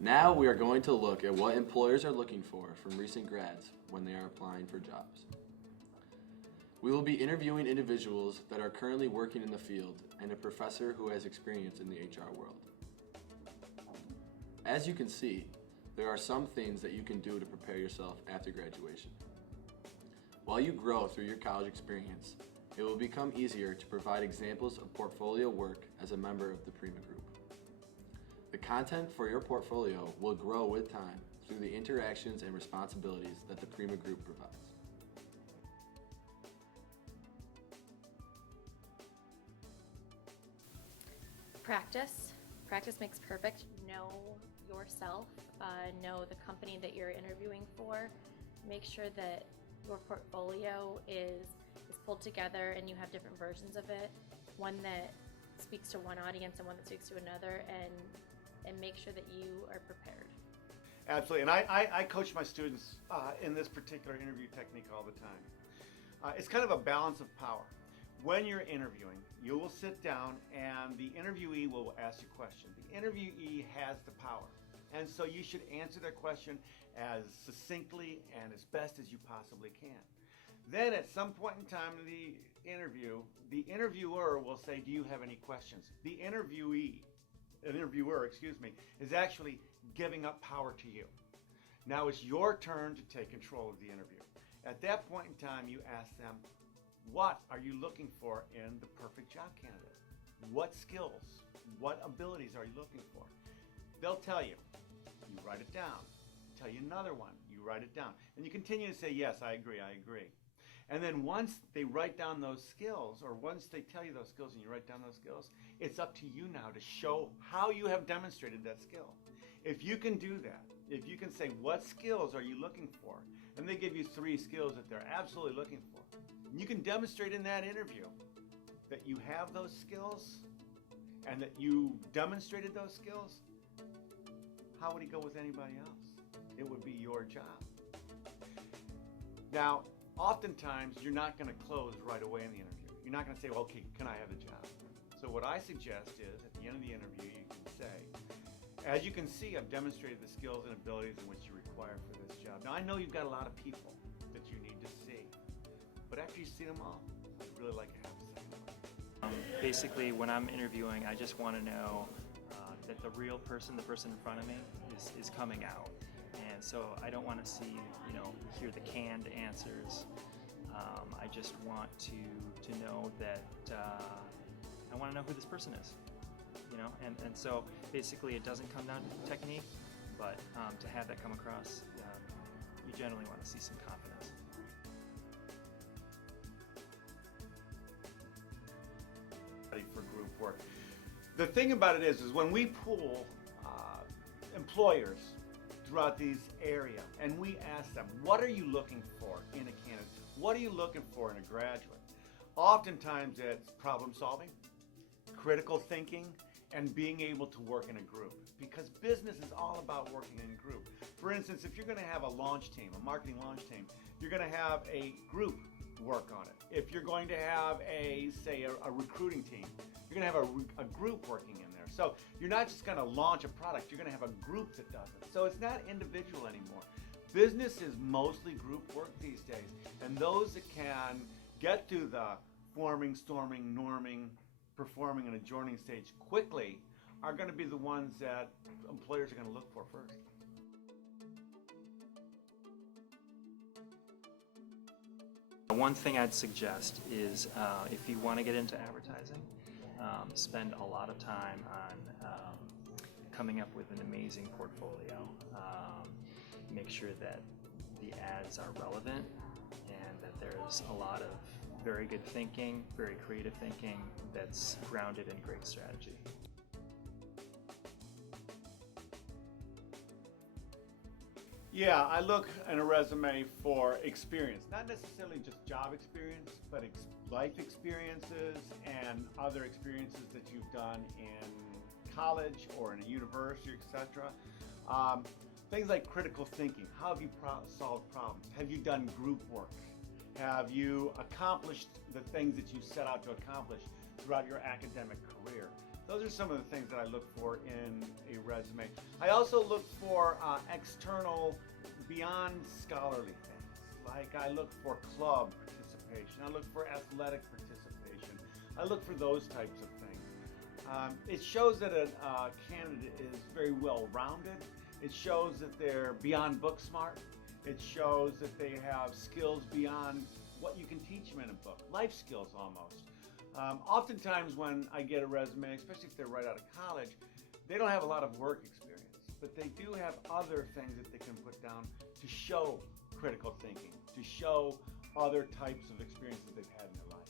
Now we are going to look at what employers are looking for from recent grads when they are applying for jobs. We will be interviewing individuals that are currently working in the field and a professor who has experience in the HR world. As you can see, there are some things that you can do to prepare yourself after graduation. While you grow through your college experience, it will become easier to provide examples of portfolio work as a member of the Prima Group. The content for your portfolio will grow with time through the interactions and responsibilities that the Prima Group provides. Practice. Practice makes perfect. Know yourself, know the company that you're interviewing for. Make sure that your portfolio is pulled together and you have different versions of it. One that speaks to one audience and one that speaks to another, and make sure that you are prepared. Absolutely, and I coach my students in this particular interview technique all the time. It's kind of a balance of power. When you're interviewing, you will sit down and the interviewee will ask you a question. The interviewee has the power, and so you should answer their question as succinctly and as best as you possibly can. Then at some point in time in the interview, the interviewer will say, do you have any questions? The interviewer, is actually giving up power to you. Now it's your turn to take control of the interview. At that point in time, you ask them, what are you looking for in the perfect job candidate? What skills, what abilities are you looking for? They'll tell you. You write it down. Tell you another one. You write it down. And you continue to say, yes, I agree, I agree. And then once they write down those skills, or once they tell you those skills and you write down those skills, it's up to you now to show how you have demonstrated that skill. If you can do that, if you can say, what skills are you looking for? And they give you 3 skills that they're absolutely looking for. And you can demonstrate in that interview that you have those skills and that you demonstrated those skills. How would he go with anybody else? It would be your job. Now, oftentimes, you're not going to close right away in the interview. You're not going to say, well, okay, can I have the job? So what I suggest is, at the end of the interview, you can say, as you can see, I've demonstrated the skills and abilities in which you require for this job. Now, I know you've got a lot of people that you need to see, but after you see them all, I'd really like to have a second one. Basically, when I'm interviewing, I just want to know that the real person, the person in front of me, is coming out. And so I don't want to see, hear the canned answers. I just want to know that I want to know who this person is, and so basically it doesn't come down to technique, but to have that come across, you generally want to see some confidence. For group work. The thing about it is when we pool employers throughout these area and we ask them, what are you looking for in a candidate? What are you looking for in a graduate? Oftentimes it's problem solving, critical thinking, and being able to work in a group, because business is all about working in a group. For instance, if you're going to have a launch team, a marketing launch team, you're going to have a group work on it. If you're going to have a recruiting team, you're going to have a group working in there. So you're not just going to launch a product, you're going to have a group that does it. So it's not individual anymore. Business is mostly group work these days, and those that can get through the forming, storming, norming, performing, and adjourning stage quickly are going to be the ones that employers are going to look for first. One thing I'd suggest is if you want to get into advertising, spend a lot of time on coming up with an amazing portfolio. Make sure that the ads are relevant and that there's a lot of very good thinking, very creative thinking that's grounded in great strategy. Yeah, I look in a resume for experience, not necessarily just job experience, but life experiences and other experiences that you've done in college or in a university, etc. Things like critical thinking. How have you solved problems? Have you done group work? Have you accomplished the things that you set out to accomplish throughout your academic career? Those are some of the things that I look for in a resume. I also look for external, beyond scholarly things. Like I look for club participation. I look for athletic participation. I look for those types of things. It shows that a candidate is very well-rounded. It shows that they're beyond book smart. It shows that they have skills beyond what you can teach them in a book, life skills almost. Oftentimes when I get a resume, especially if they're right out of college, they don't have a lot of work experience, but they do have other things that they can put down to show critical thinking, to show other types of experiences they've had in their life.